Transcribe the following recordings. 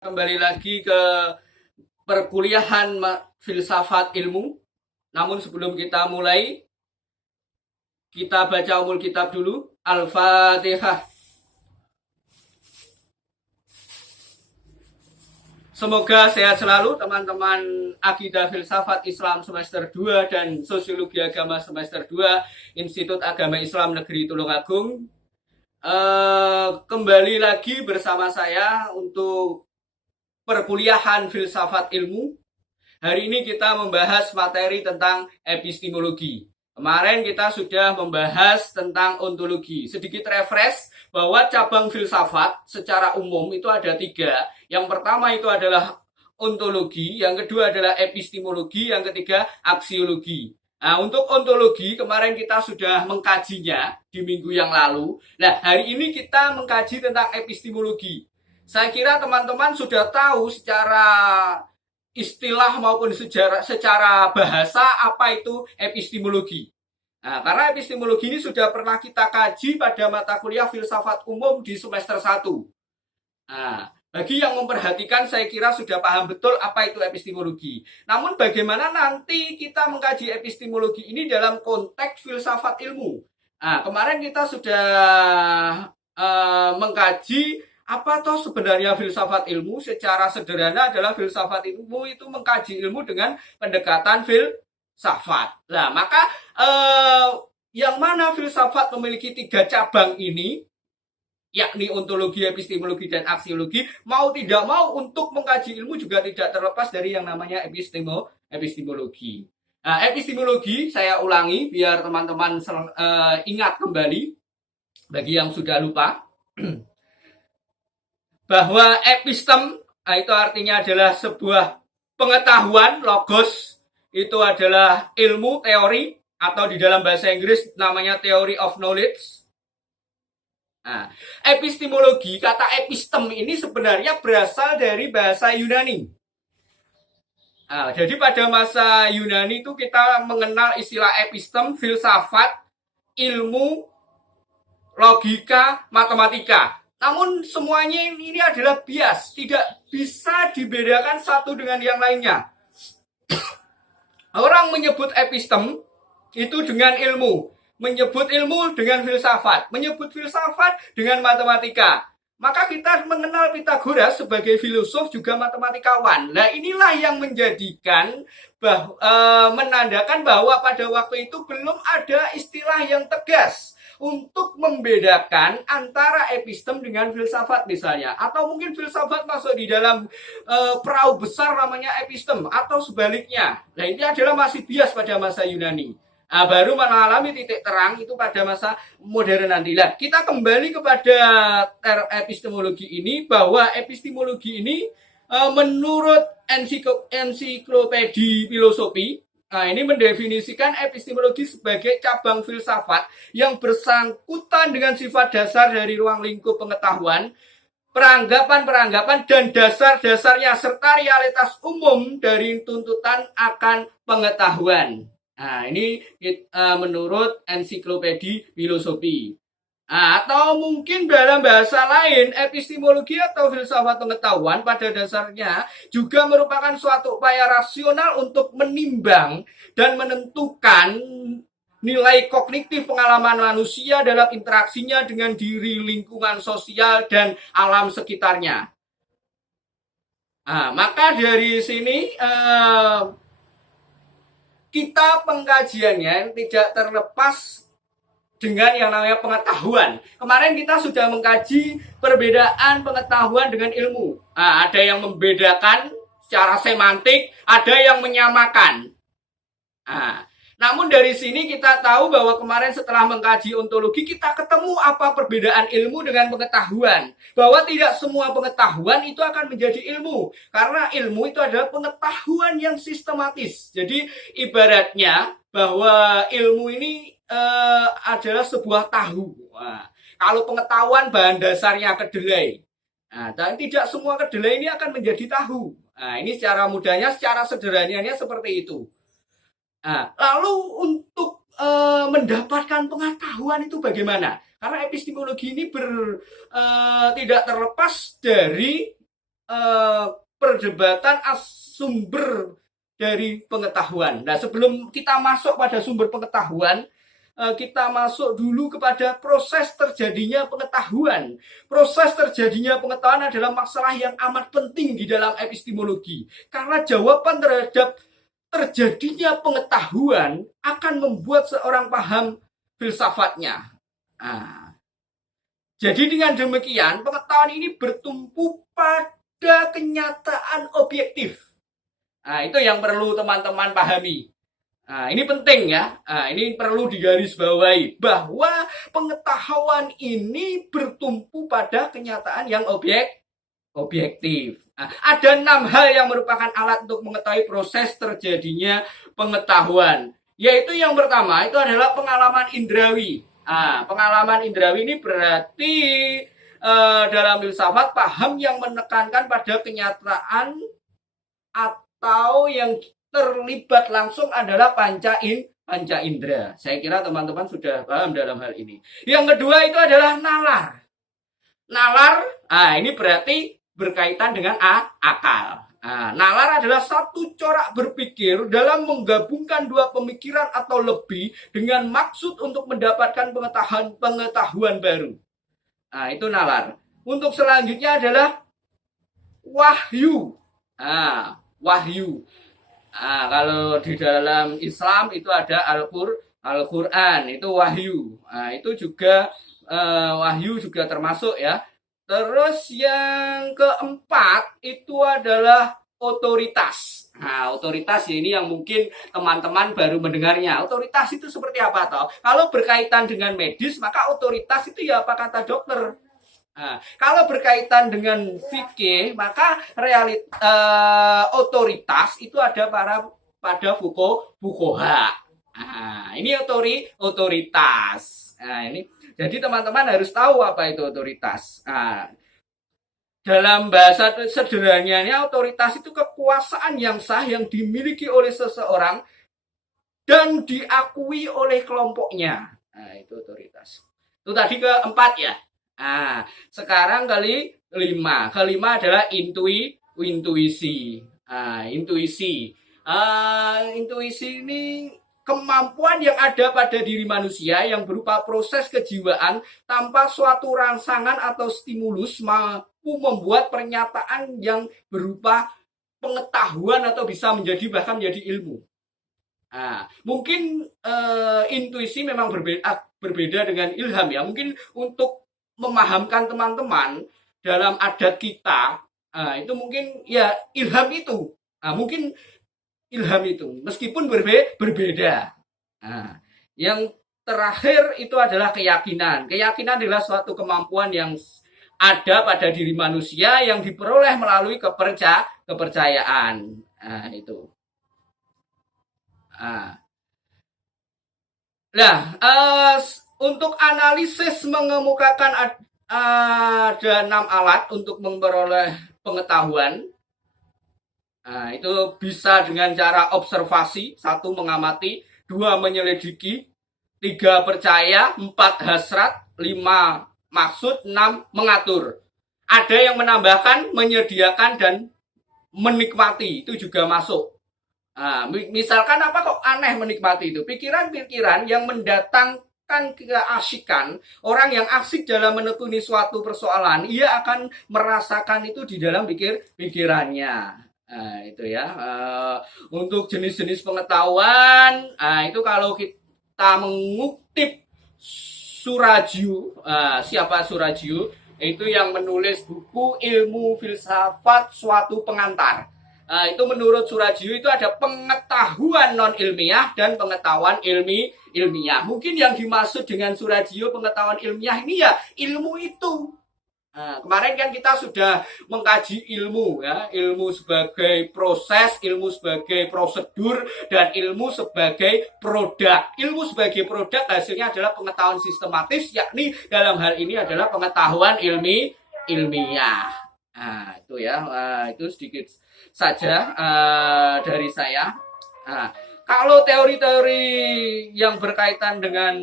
Kembali lagi ke perkuliahan filsafat ilmu. Namun sebelum kita mulai, kita baca umul kitab dulu. Al-Fatihah. Semoga sehat selalu teman-teman Akidah Filsafat Islam semester 2 dan Sosiologi Agama semester 2 Institut Agama Islam Negeri Tulungagung. Kembali lagi bersama saya untuk perkuliahan filsafat ilmu. Hari ini kita membahas materi tentang epistemologi. Kemarin kita sudah membahas tentang ontologi. Sedikit refresh bahwa cabang filsafat secara umum itu ada 3. Yang pertama itu adalah ontologi, yang kedua adalah epistemologi, yang ketiga aksiologi. Nah, untuk ontologi kemarin kita sudah mengkajinya di minggu yang lalu. Nah, hari ini kita mengkaji tentang epistemologi. Saya kira teman-teman sudah tahu secara istilah maupun secara bahasa apa itu epistemologi. Nah, karena epistemologi ini sudah pernah kita kaji pada mata kuliah filsafat umum di semester 1. Nah, bagi yang memperhatikan saya kira sudah paham betul apa itu epistemologi. Namun bagaimana nanti kita mengkaji epistemologi ini dalam konteks filsafat ilmu. Nah, kemarin kita sudah mengkaji apa toh sebenarnya filsafat ilmu. Secara sederhana adalah filsafat ilmu itu mengkaji ilmu dengan pendekatan filsafat. Nah, maka yang mana filsafat memiliki 3 cabang ini, yakni ontologi, epistemologi, dan aksiologi, mau tidak mau untuk mengkaji ilmu juga tidak terlepas dari yang namanya epistemologi. Nah, epistemologi saya ulangi biar teman-teman ingat kembali bagi yang sudah lupa. Bahwa epistem itu artinya adalah sebuah pengetahuan, logos itu adalah ilmu, teori, atau di dalam bahasa Inggris namanya theory of knowledge. Nah, epistemologi, kata epistem ini sebenarnya berasal dari bahasa Yunani. Nah, jadi pada masa Yunani itu kita mengenal istilah epistem, filsafat, ilmu, logika, matematika. Namun semuanya ini adalah bias, tidak bisa dibedakan satu dengan yang lainnya. Orang menyebut epistem itu dengan ilmu, menyebut ilmu dengan filsafat, menyebut filsafat dengan matematika. Maka kita mengenal Pythagoras sebagai filosof juga matematikawan. Nah, inilah yang menjadikan menandakan bahwa pada waktu itu belum ada istilah yang tegas untuk membedakan antara epistem dengan filsafat misalnya, atau mungkin filsafat masuk di dalam perahu besar namanya epistem, atau sebaliknya. Nah, ini adalah masih bias pada masa Yunani. Nah, baru mengalami titik terang itu pada masa modern nanti. Nah, kita kembali kepada epistemologi ini, bahwa epistemologi ini menurut ensiklopedia filosofi, nah, ini mendefinisikan epistemologi sebagai cabang filsafat yang bersangkutan dengan sifat dasar dari ruang lingkup pengetahuan, peranggapan-peranggapan, dan dasar-dasarnya, serta realitas umum dari tuntutan akan pengetahuan. Nah, ini menurut ensiklopedia filosofi. Nah, atau mungkin dalam bahasa lain, epistemologi atau filsafat pengetahuan pada dasarnya juga merupakan suatu upaya rasional untuk menimbang dan menentukan nilai kognitif pengalaman manusia dalam interaksinya dengan diri, lingkungan sosial, dan alam sekitarnya. Nah, maka dari sini kita pengkajiannya tidak terlepas dengan yang namanya pengetahuan. Kemarin kita sudah mengkaji perbedaan pengetahuan dengan ilmu. Nah, ada yang membedakan secara semantik, ada yang menyamakan. Nah, namun dari sini kita tahu bahwa kemarin setelah mengkaji ontologi, kita ketemu apa perbedaan ilmu dengan pengetahuan. Bahwa tidak semua pengetahuan itu akan menjadi ilmu. Karena ilmu itu adalah pengetahuan yang sistematis. Jadi ibaratnya bahwa ilmu ini adalah sebuah tahu. Nah, kalau pengetahuan bahan dasarnya kedelai. Nah, dan tidak semua kedelai ini akan menjadi tahu. Nah, ini secara mudahnya, secara sederhananya seperti itu. Nah, lalu untuk mendapatkan pengetahuan itu bagaimana? Karena epistemologi ini tidak terlepas dari perdebatan sumber dari pengetahuan. Nah, sebelum kita masuk pada sumber pengetahuan, kita masuk dulu kepada proses terjadinya pengetahuan. Proses terjadinya pengetahuan adalah masalah yang amat penting di dalam epistemologi. Karena jawaban terhadap terjadinya pengetahuan akan membuat seorang paham filsafatnya. Nah, jadi dengan demikian, pengetahuan ini bertumpu pada kenyataan objektif. Nah, itu yang perlu teman-teman pahami. Nah, ini penting ya. Nah, ini perlu digarisbawahi bahwa pengetahuan ini bertumpu pada kenyataan yang objektif. Nah, ada 6 hal yang merupakan alat untuk mengetahui proses terjadinya pengetahuan. Yaitu yang pertama itu adalah pengalaman indrawi. Nah, pengalaman indrawi ini berarti dalam filsafat paham yang menekankan pada kenyataan atau yang terlibat langsung adalah panca indera. Saya kira teman-teman sudah paham dalam hal ini. Yang kedua itu adalah nalar. Nalar, ini berarti berkaitan dengan akal. Nalar adalah satu corak berpikir dalam menggabungkan dua pemikiran atau lebih dengan maksud untuk mendapatkan pengetahuan baru. Itu nalar. Untuk selanjutnya adalah wahyu. Wahyu. Kalau di dalam Islam itu ada Al-Quran, itu wahyu. Itu juga wahyu juga termasuk ya. Terus yang keempat itu adalah otoritas. Otoritas ini yang mungkin teman-teman baru mendengarnya. Otoritas itu seperti apa toh? Kalau berkaitan dengan medis, maka otoritas itu ya apa kata dokter. Kalau berkaitan dengan fikih, maka otoritas itu ada pada fuqaha. Ini otoritas. Ini jadi teman-teman harus tahu apa itu otoritas. Dalam bahasa sederhananya, otoritas itu kekuasaan yang sah yang dimiliki oleh seseorang dan diakui oleh kelompoknya. Itu otoritas. Itu tadi keempat ya. Sekarang kelima. Kelima adalah intuisi. Intuisi. Intuisi ini kemampuan yang ada pada diri manusia yang berupa proses kejiwaan tanpa suatu rangsangan atau stimulus mampu membuat pernyataan yang berupa pengetahuan atau bisa bahkan menjadi ilmu. Mungkin intuisi memang berbeda dengan ilham ya. Mungkin untuk memahamkan teman-teman dalam adat kita, itu mungkin ya ilham itu. Mungkin ilham itu meskipun berbeda. Yang terakhir itu adalah keyakinan. Keyakinan adalah suatu kemampuan yang ada pada diri manusia yang diperoleh melalui kepercayaan. Itu. Untuk analisis mengemukakan ada 6 alat untuk memperoleh pengetahuan. Itu bisa dengan cara observasi, 1 mengamati, 2 menyelidiki, 3 percaya, 4 hasrat, 5 maksud, 6 mengatur. Ada yang menambahkan, menyediakan, dan menikmati, itu juga masuk. Misalkan apa kok aneh menikmati itu? Pikiran-pikiran yang mendatangkan keasikan, orang yang asik dalam menekuni suatu persoalan, ia akan merasakan itu di dalam pikirannya. Itu ya. Untuk jenis-jenis pengetahuan, itu kalau kita mengutip Suraju, siapa Suraju? Itu yang menulis buku Ilmu Filsafat Suatu Pengantar. Itu menurut Suraju itu ada pengetahuan non ilmiah dan pengetahuan ilmiah. Mungkin yang dimaksud dengan Suraju pengetahuan ilmiah ini ya ilmu itu. Kemarin kan kita sudah mengkaji ilmu ya, ilmu sebagai proses, ilmu sebagai prosedur, dan ilmu sebagai produk. Ilmu sebagai produk hasilnya adalah pengetahuan sistematis, yakni dalam hal ini adalah pengetahuan ilmiah. Itu ya, itu sedikit saja dari saya. Kalau teori-teori yang berkaitan dengan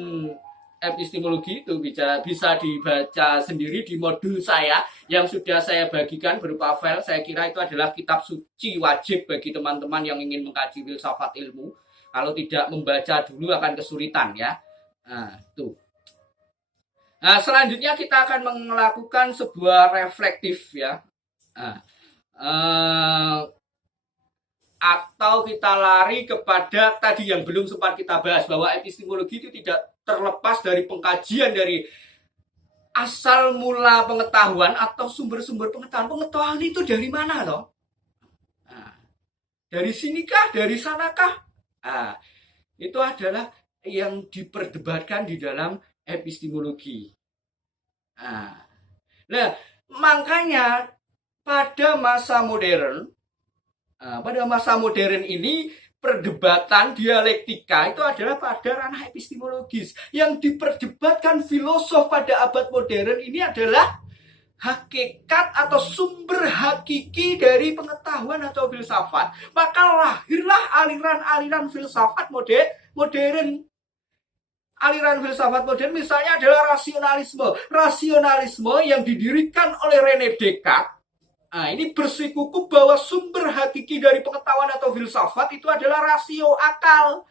epistemologi itu bisa dibaca sendiri di modul saya yang sudah saya bagikan berupa file. Saya kira itu adalah kitab suci wajib bagi teman-teman yang ingin mengkaji filsafat ilmu. Kalau tidak membaca dulu akan kesulitan ya. Nah, itu. Nah, selanjutnya kita akan melakukan sebuah reflektif ya. Nah, atau kita lari kepada tadi yang belum sempat kita bahas, bahwa epistemologi itu tidak terlepas dari pengkajian dari asal mula pengetahuan atau sumber-sumber pengetahuan. Pengetahuan itu dari mana loh? Nah, dari sinikah? Dari sanakah? Nah, itu adalah yang diperdebatkan di dalam epistemologi. Nah, makanya pada masa modern ini perdebatan dialektika itu adalah pada ranah epistemologis. Yang diperdebatkan filosof pada abad modern ini adalah hakikat atau sumber hakiki dari pengetahuan atau filsafat. Maka lahirlah aliran-aliran filsafat modern. Aliran filsafat modern misalnya adalah rasionalisme. Rasionalisme yang didirikan oleh René Descartes. Nah, ini bersikukuh bahwa sumber hakiki dari pengetahuan atau filsafat itu adalah rasio akal.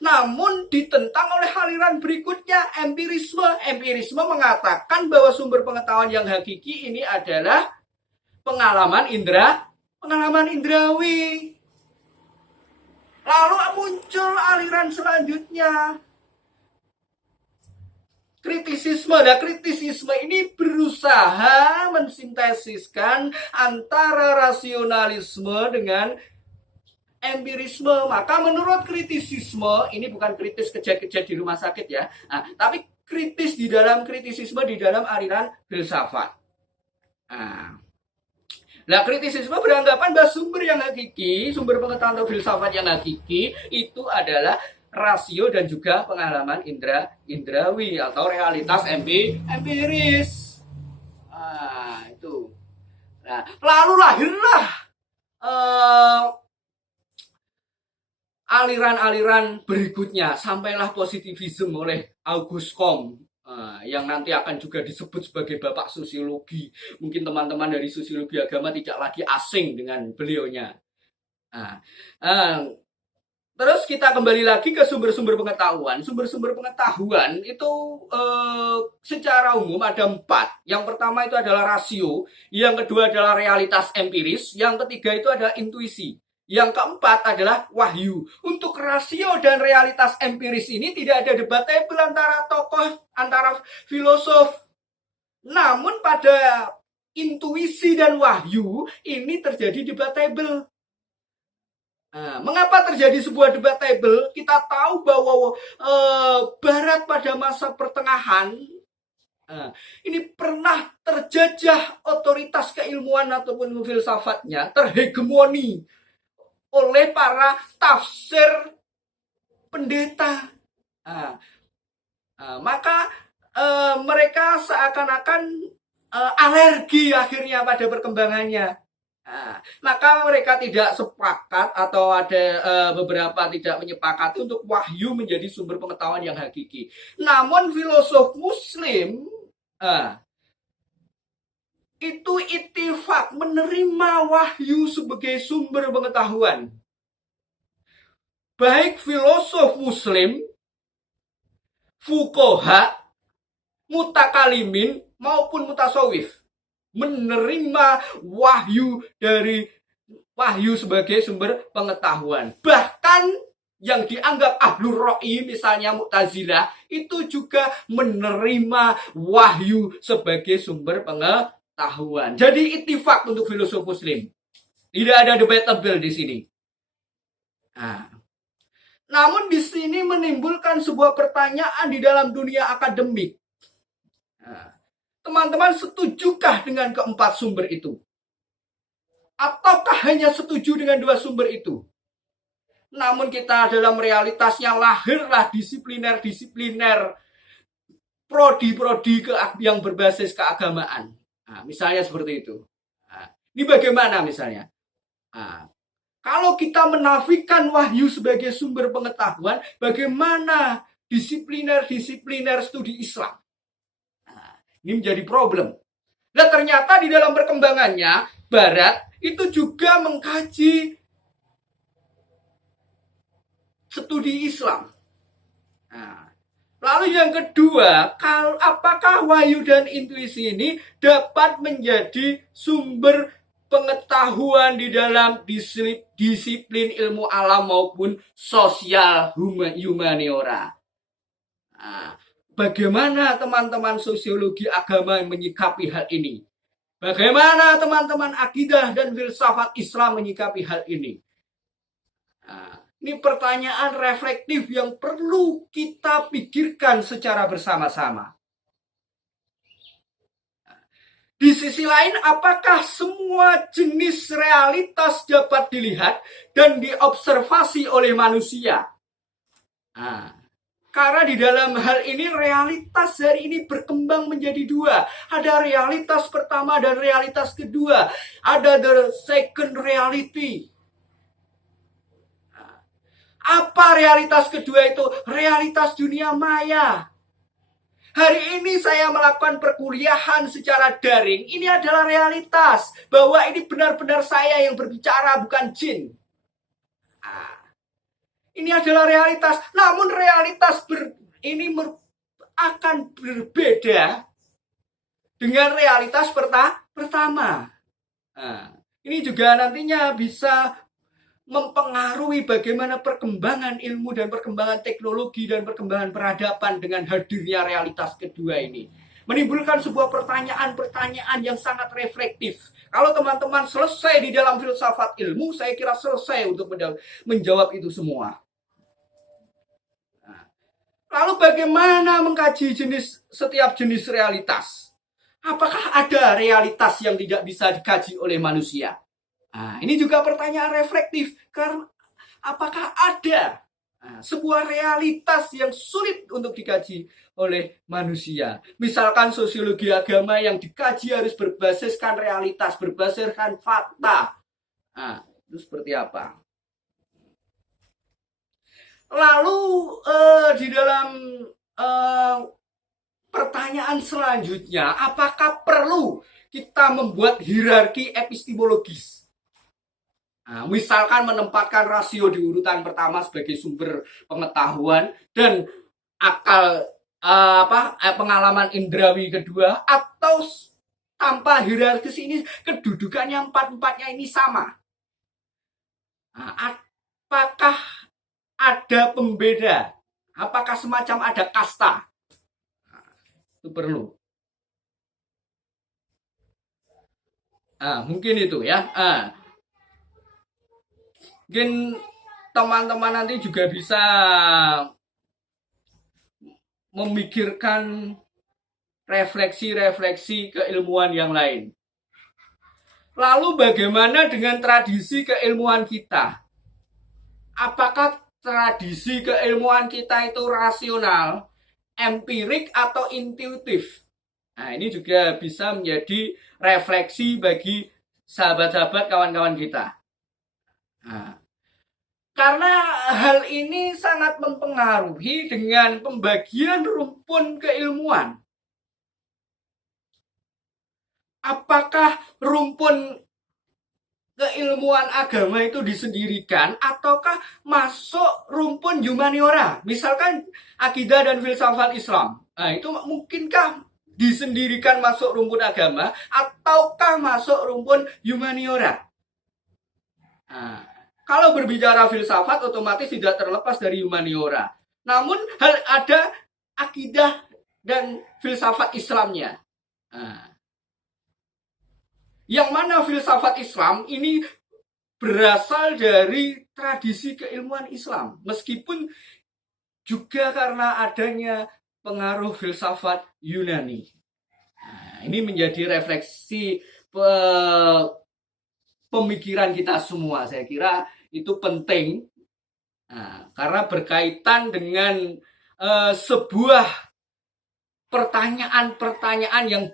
Namun ditentang oleh aliran berikutnya, empirisme. Empirisme mengatakan bahwa sumber pengetahuan yang hakiki ini adalah pengalaman indrawi. Lalu muncul aliran selanjutnya, kritisisme. Nah, kritisisme ini berusaha mensintesiskan antara rasionalisme dengan empirisme. Maka menurut kritisisme, ini bukan kritis kejadian di rumah sakit ya, tapi kritis di dalam kritisisme di dalam aliran filsafat. Nah, kritisisme beranggapan bahwa sumber yang hakiki, sumber pengetahuan atau filsafat yang hakiki itu adalah rasio dan juga pengalaman indrawi atau realitas empiris. Itu. Nah, lalu lahirlah aliran-aliran berikutnya, sampailah positivisme oleh Auguste Comte, yang nanti akan juga disebut sebagai bapak sosiologi. Mungkin teman-teman dari sosiologi agama tidak lagi asing dengan beliaunya. Terus kita kembali lagi ke sumber-sumber pengetahuan. Sumber-sumber pengetahuan itu secara umum ada 4. Yang pertama itu adalah rasio, yang kedua adalah realitas empiris, yang ketiga itu adalah intuisi, yang keempat adalah wahyu. Untuk rasio dan realitas empiris ini tidak ada debatable antara tokoh, antara filosof. Namun pada intuisi dan wahyu ini terjadi debatable. Mengapa terjadi sebuah debatable? Kita tahu bahwa Barat pada masa pertengahan ini pernah terjajah otoritas keilmuan ataupun filsafatnya, terhegemoni oleh para tafsir pendeta. Maka mereka seakan-akan alergi akhirnya pada perkembangannya. Maka mereka tidak sepakat atau ada beberapa tidak menyepakati untuk wahyu menjadi sumber pengetahuan yang hakiki. Namun filosof Muslim itu ittifaq menerima wahyu sebagai sumber pengetahuan. Baik filosof Muslim, fuqaha, mutakalimin maupun mutasawif menerima wahyu sebagai sumber pengetahuan. Bahkan yang dianggap ahlur ra'i, misalnya Mu'tazilah, itu juga menerima wahyu sebagai sumber pengetahuan. Jadi ittifaq untuk filosof Muslim. Tidak ada debatable di sini. Namun di sini menimbulkan sebuah pertanyaan di dalam dunia akademik. Teman-teman setujukah dengan keempat sumber itu? Ataukah hanya setuju dengan 2 sumber itu? Namun kita dalam realitasnya lahirlah disipliner prodi-prodi yang berbasis keagamaan. Misalnya seperti itu. Ini bagaimana misalnya? Kalau kita menafikan wahyu sebagai sumber pengetahuan, bagaimana disipliner studi Islam. Nah, ini menjadi problem. Nah, ternyata di dalam perkembangannya Barat itu juga mengkaji studi Islam. Nah, lalu yang kedua, apakah wahyu dan intuisi ini dapat menjadi sumber pengetahuan di dalam disiplin ilmu alam maupun sosial humaniora? Nah, bagaimana teman-teman sosiologi agama menyikapi hal ini? Bagaimana teman-teman akidah dan filsafat Islam menyikapi hal ini? Nah, ini pertanyaan reflektif yang perlu kita pikirkan secara bersama-sama. Di sisi lain, apakah semua jenis realitas dapat dilihat dan diobservasi oleh manusia? Nah, karena di dalam hal ini realitas hari ini berkembang menjadi dua. Ada realitas pertama dan realitas kedua. Ada the second reality. Apa realitas kedua itu? Realitas dunia maya. Hari ini saya melakukan perkuliahan secara daring. Ini adalah realitas. Bahwa ini benar-benar saya yang berbicara, bukan jin. Ini adalah realitas. Namun realitas ini akan berbeda dengan realitas pertama. Nah, ini juga nantinya bisa mempengaruhi bagaimana perkembangan ilmu dan perkembangan teknologi dan perkembangan peradaban dengan hadirnya realitas kedua ini. Menimbulkan sebuah pertanyaan-pertanyaan yang sangat reflektif. Kalau teman-teman selesai di dalam filsafat ilmu, saya kira selesai untuk menjawab itu semua. Lalu bagaimana mengkaji setiap jenis realitas? Apakah ada realitas yang tidak bisa dikaji oleh manusia? Nah, ini juga pertanyaan reflektif. Karena apakah ada sebuah realitas yang sulit untuk dikaji oleh manusia? Misalkan sosiologi agama yang dikaji harus berbasiskan realitas, berbasiskan fakta. Nah, itu seperti apa? Lalu di dalam pertanyaan selanjutnya, apakah perlu kita membuat hierarki epistemologis? Nah, misalkan menempatkan rasio di urutan pertama sebagai sumber pengetahuan dan akal pengalaman indrawi kedua, atau tanpa hierarkis ini kedudukannya empat-empatnya ini sama. Nah, apakah ada pembeda? Apakah semacam ada kasta? Nah, itu perlu. Mungkin itu ya. Mungkin teman-teman nanti juga bisa memikirkan refleksi-refleksi keilmuan yang lain. Lalu bagaimana dengan tradisi keilmuan kita? Apakah tradisi keilmuan kita itu rasional, empirik, atau intuitif? Nah, ini juga bisa menjadi refleksi bagi sahabat-sahabat kawan-kawan kita. Nah, karena hal ini sangat mempengaruhi dengan pembagian rumpun keilmuan. Apakah rumpun keilmuan agama itu disendirikan ataukah masuk rumpun humaniora? Misalkan akidah dan filsafat Islam. Nah, itu mungkinkah disendirikan masuk rumpun agama ataukah masuk rumpun humaniora? Nah, kalau berbicara filsafat otomatis tidak terlepas dari humaniora. Namun ada akidah dan filsafat Islamnya. Nah, yang mana filsafat Islam ini berasal dari tradisi keilmuan Islam. Meskipun juga karena adanya pengaruh filsafat Yunani. Nah, ini menjadi refleksi pemikiran kita semua. Saya kira itu penting. Nah, karena berkaitan dengan sebuah pertanyaan-pertanyaan yang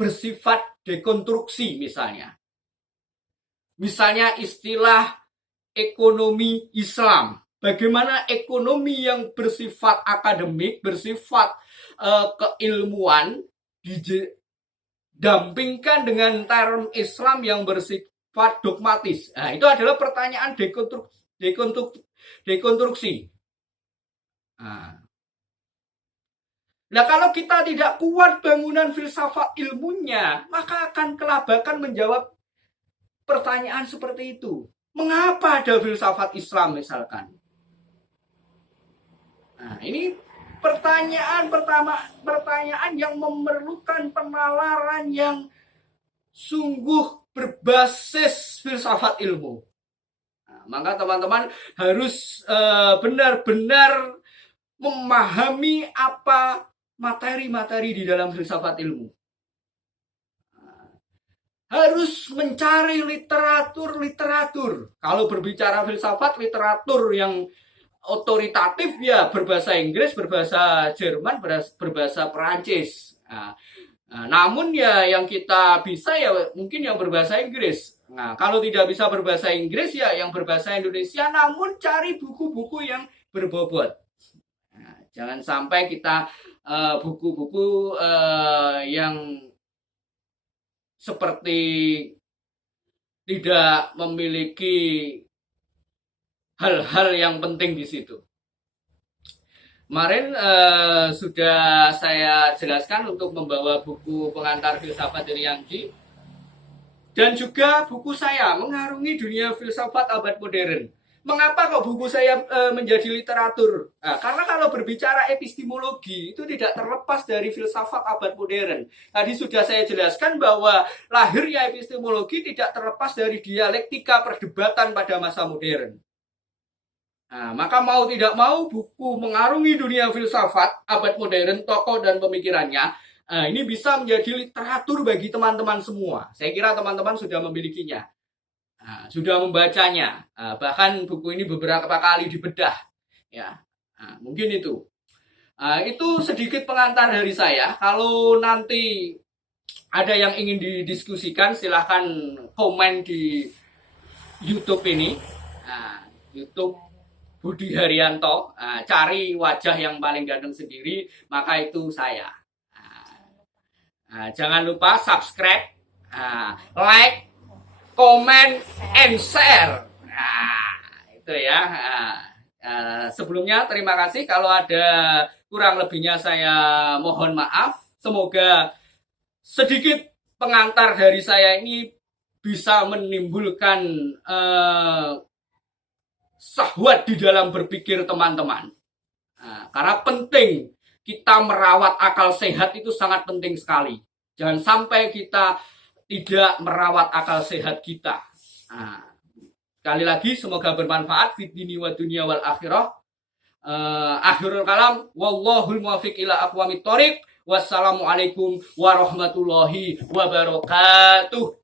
bersifat dekonstruksi misalnya. Misalnya istilah ekonomi Islam. bagaimana ekonomi yang bersifat akademik, bersifat keilmuan didampingkan dengan term Islam yang bersifat dogmatis. Nah, itu adalah pertanyaan dekonstruksi. Nah, kalau kita tidak kuat bangunan filsafat ilmunya, maka akan kelabakan menjawab pertanyaan seperti itu. Mengapa ada filsafat Islam misalkan? Nah, ini pertanyaan yang memerlukan penalaran yang sungguh berbasis filsafat ilmu. Nah, maka teman-teman harus benar-benar memahami apa materi-materi di dalam filsafat ilmu. Harus mencari literatur. Kalau berbicara filsafat, literatur yang otoritatif ya berbahasa Inggris, berbahasa Jerman, berbahasa Perancis. Namun ya yang kita bisa ya mungkin yang berbahasa Inggris. Nah, kalau tidak bisa berbahasa Inggris ya yang berbahasa Indonesia, namun cari buku-buku yang berbobot. Jangan sampai kita buku-buku yang seperti tidak memiliki hal-hal yang penting di situ. Kemarin sudah saya jelaskan untuk membawa buku pengantar filsafat dari Yangji dan juga buku saya mengarungi dunia filsafat abad modern. Mengapa kok buku saya menjadi literatur? Nah, karena kalau berbicara epistemologi itu tidak terlepas dari filsafat abad modern. Tadi sudah saya jelaskan bahwa lahirnya epistemologi tidak terlepas dari dialektika perdebatan pada masa modern. Nah, maka mau tidak mau buku mengarungi dunia filsafat abad modern, tokoh dan pemikirannya, ini bisa menjadi literatur bagi teman-teman semua. Saya kira teman-teman sudah memilikinya. Sudah membacanya, bahkan buku ini beberapa kali dibedah, ya. Mungkin itu. Itu sedikit pengantar dari saya. Kalau nanti ada yang ingin didiskusikan, silahkan komen di YouTube ini, YouTube Budi Haryanto. Cari wajah yang paling ganteng sendiri, maka itu saya. Jangan lupa subscribe, like, comment and share. Nah, itu ya. Sebelumnya terima kasih. Kalau ada kurang lebihnya saya mohon maaf. Semoga sedikit pengantar dari saya ini bisa menimbulkan syahwat di dalam berpikir teman-teman. Karena penting kita merawat akal sehat itu sangat penting sekali. Jangan sampai kita tidak merawat akal sehat kita. Sekali lagi semoga bermanfaat fid dini wa dunya wal akhirah. Akhirul kalam wallahul muwaffiq ila aqwamit thoriq. Wassalamualaikum warahmatullahi wabarakatuh.